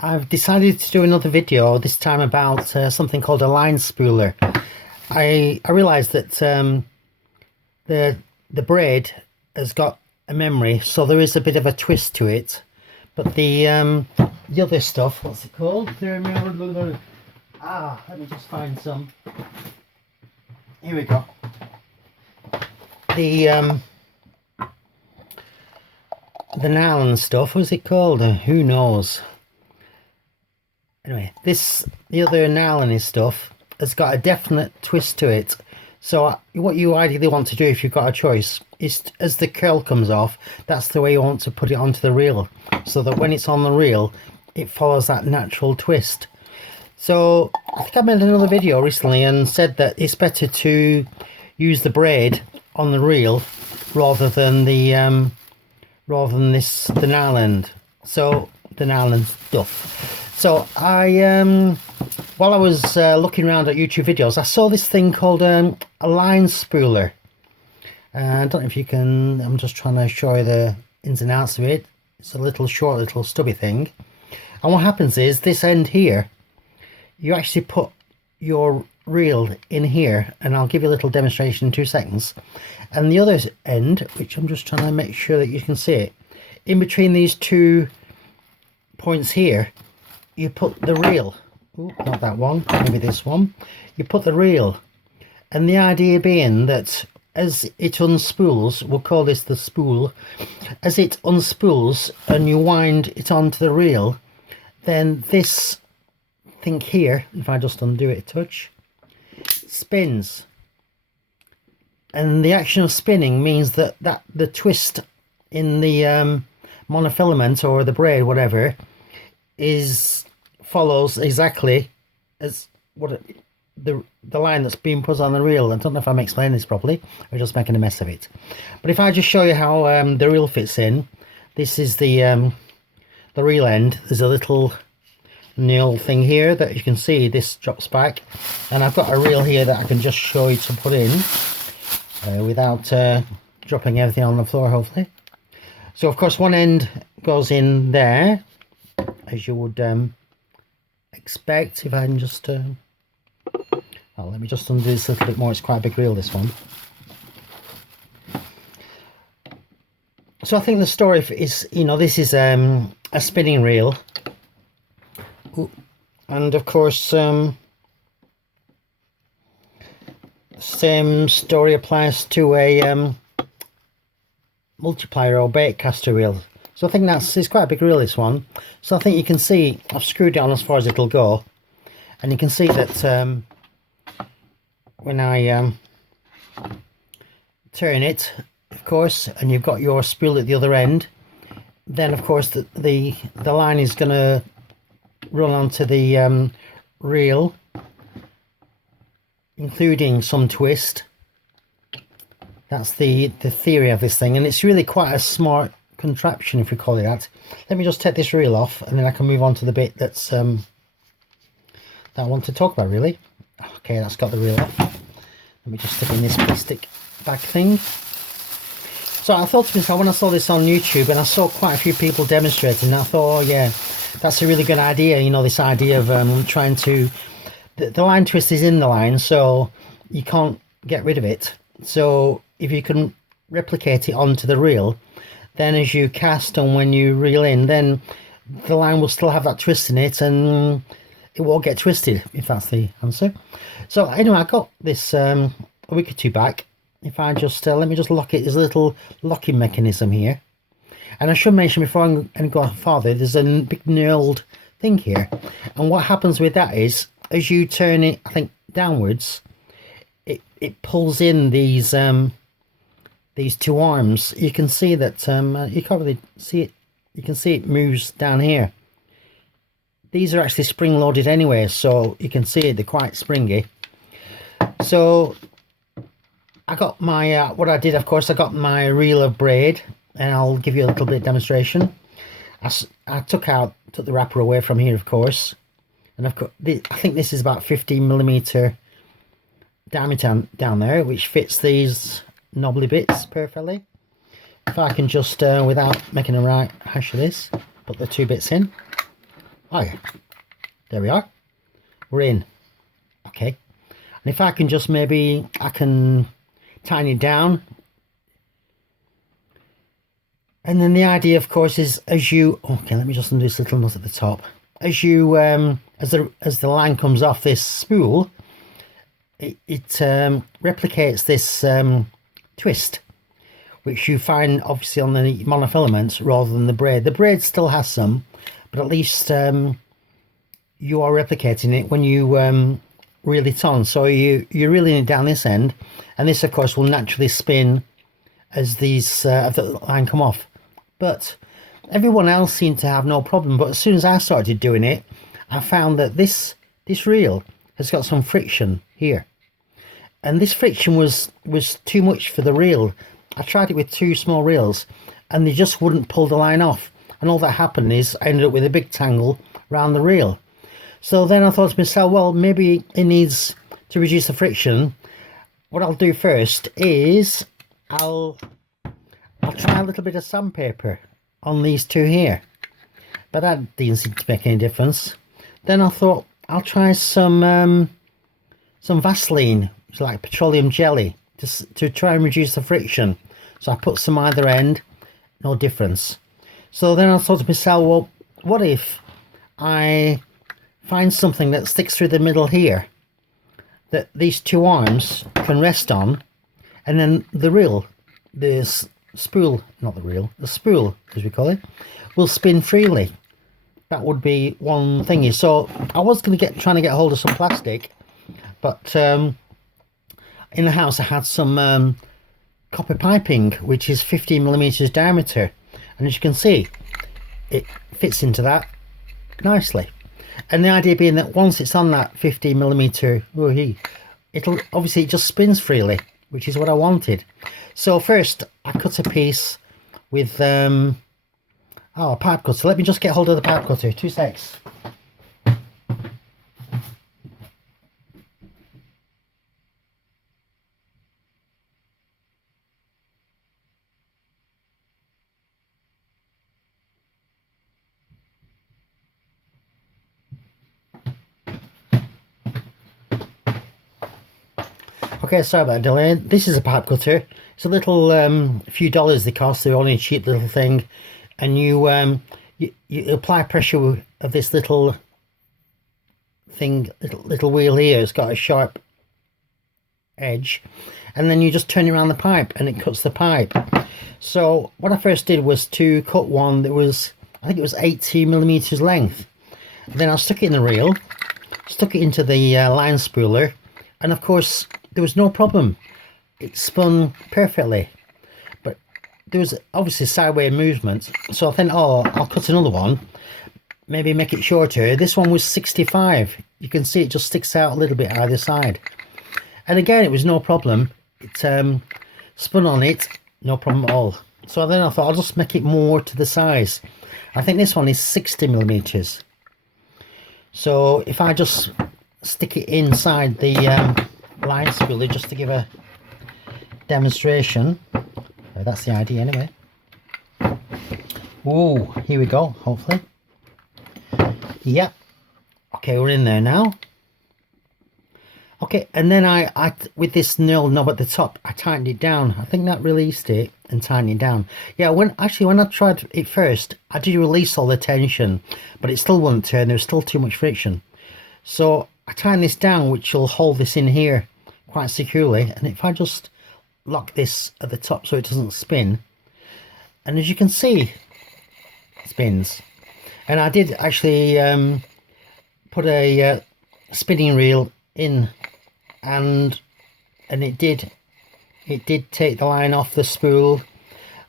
I've decided to do another video, this time about something called a line spooler. I realised that the braid has got a memory, so there is a bit of a twist to it. But the other stuff, what's it called? Let me just find some. Here we go. The nylon stuff, what's it called? Who knows? Anyway, the other nylon stuff has got a definite twist to it. So what you ideally want to do, if you've got a choice, is as the curl comes off, that's the way you want to put it onto the reel, so that when it's on the reel, it follows that natural twist. So I think I made another video recently and said that it's better to use the braid on the reel rather than the nylon. So the nylon stuff. So while I was looking around at YouTube videos, I saw this thing called a line spooler. I don't know if you can. I'm just trying to show you the ins and outs of it. It's a little short, little stubby thing. And what happens is this end here, you actually put your reel in here, and I'll give you a little demonstration in 2 seconds. And the other end, which I'm just trying to make sure that you can see it, in between these 2 points here, you put the reel. Ooh, not that one, maybe this one. You put the reel, and the idea being that as it unspools, we'll call this the spool, as it unspools and you wind it onto the reel, then this thing here, if I just undo it a touch, spins. And the action of spinning means that the twist in the monofilament or the braid, whatever, follows exactly as the line that's being put on the reel. I don't know if I'm explaining this properly, or just making a mess of it. But if I just show you how the reel fits in, this is the reel end. There's a little nail thing here that you can see. This drops back, and I've got a reel here that I can just show you to put in without dropping everything on the floor, hopefully. So of course one end goes in there, as you would expect. If I can just let me just undo this a little bit more. It's quite a big reel, this one. So I think the story is, this is a spinning reel. Ooh. And of course same story applies to a multiplier or bait caster reel. So I think it's quite a big reel, this one. So I think you can see I've screwed it on as far as it'll go, and you can see that when I turn it, of course, and you've got your spool at the other end, then of course the line is going to run onto the reel, including some twist. That's the theory of this thing, and it's really quite a smart contraption, if we call it that. Let me just take this reel off, and then I can move on to the bit that's that I want to talk about, really. Okay, that's got the reel off. Let me just stick in this plastic bag thing. So I thought to myself, when I saw this on YouTube and I saw quite a few people demonstrating, I thought, oh yeah, that's a really good idea. This idea of trying to, the line twist is in the line, so you can't get rid of it. So if you can replicate it onto the reel, then as you cast and when you reel in, then the line will still have that twist in it, and it won't get twisted, if that's the answer. So anyway, I got this a week or 2 back. If I just let me just lock it, there's a little locking mechanism here, and I should mention before I go farther, there's a big knurled thing here, and what happens with that is as you turn it, I think, downwards, it pulls in these 2 arms. You can see that you can't really see it. You can see it moves down here. These are actually spring loaded anyway, so you can see it, they're quite springy. So I got my what I did, of course, I got my reel of braid, and I'll give you a little bit of demonstration. I took the wrapper away from here, of course, and of course I think this is about 15mm diameter down there, which fits these knobbly bits perfectly. If I can just without making a right hash of this, put the 2 bits in. Oh yeah, there we are. We're in. Okay. And if I can just maybe, I can tighten it down. And then the idea, of course, is as you, okay, let me just undo this little nut at the top. As you, as the line comes off this spool, it replicates this twist, which you find obviously on the monofilaments rather than the braid. The braid still has some, but at least you are replicating it when you reel it on. So you're reeling it down this end, and this of course will naturally spin as these the line come off. But everyone else seemed to have no problem. But as soon as I started doing it, I found that this reel has got some friction here, and this friction was too much for the reel. I tried it with 2 small reels and they just wouldn't pull the line off, and all that happened is I ended up with a big tangle around the reel. So then I thought to myself, well, maybe it needs to reduce the friction. What I'll do first is I'll try a little bit of sandpaper on these 2 here, but that didn't seem to make any difference. Then I thought I'll try some Vaseline, which is like petroleum jelly, just to try and reduce the friction. So I put some either end, no difference. So then I thought to myself, well, what if I find something that sticks through the middle here that these 2 arms can rest on, and then the reel, the spool, not the reel, the spool as we call it, will spin freely. That would be one thingy. So I was going to trying to get hold of some plastic, but in the house I had some copper piping, which is 15mm diameter, and as you can see, it fits into that nicely. And the idea being that once it's on that 15mm, it'll obviously, it just spins freely, which is what I wanted. So first I cut a piece with a pipe cutter. Let me just get hold of the pipe cutter, 2 secs. Okay, sorry about the delay. This is a pipe cutter. It's a little, few dollars they cost. They're only a cheap little thing. And you apply pressure of this little thing, little wheel here. It's got a sharp edge. And then you just turn it around the pipe and it cuts the pipe. So what I first did was to cut one that was, I think it was 80mm length. Then I stuck it in the reel, stuck it into the line spooler, and of course there was no problem. It spun perfectly, but there was obviously sideways movement. So I think, oh, I'll cut another one, maybe make it shorter. This one was 65. You can see it just sticks out a little bit either side. And again, it was no problem. It spun on it, no problem at all. So then I thought I'll just make it more to the size. I think this one is 60mm. So if I just stick it inside the line spooler just to give a demonstration. That's the idea anyway. Oh, here we go, hopefully. Yep. Okay, we're in there now. Okay, and then I with this nail knob at the top, I tightened it down. I think that released it and tightened it down. Yeah, when I tried it first, I did release all the tension, but it still wouldn't turn. There was still too much friction. So I tightened this down, which will hold this in here quite securely. And if I just lock this at the top so it doesn't spin, and as you can see, it spins. And I did actually put a spinning reel in, and it did take the line off the spool,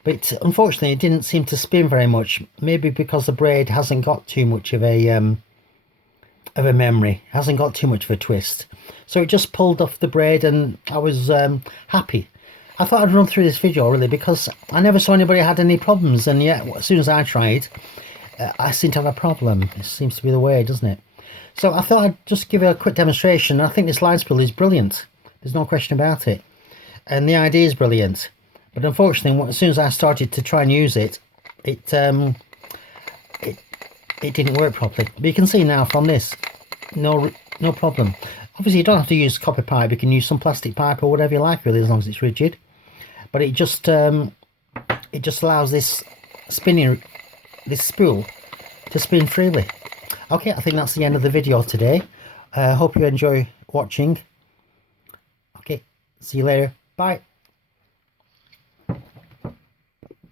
but unfortunately it didn't seem to spin very much. Maybe because the braid hasn't got too much of a memory, hasn't got too much of a twist, so it just pulled off the braid, and I was happy. I thought I'd run through this video really because I never saw anybody had any problems, and yet as soon as I tried, I seem to have a problem. It seems to be the way, doesn't it? So I thought I'd just give you a quick demonstration. I think this line spool is brilliant. There's no question about it. And the idea is brilliant. But unfortunately, as soon as I started to try and use it, it it didn't work properly. But you can see now from this, no problem. Obviously you don't have to use copper pipe, you can use some plastic pipe or whatever you like really, as long as it's rigid. But it just allows this spool to spin freely. Okay, I think that's the end of the video today. Hope you enjoy watching. Okay, see you later. Bye.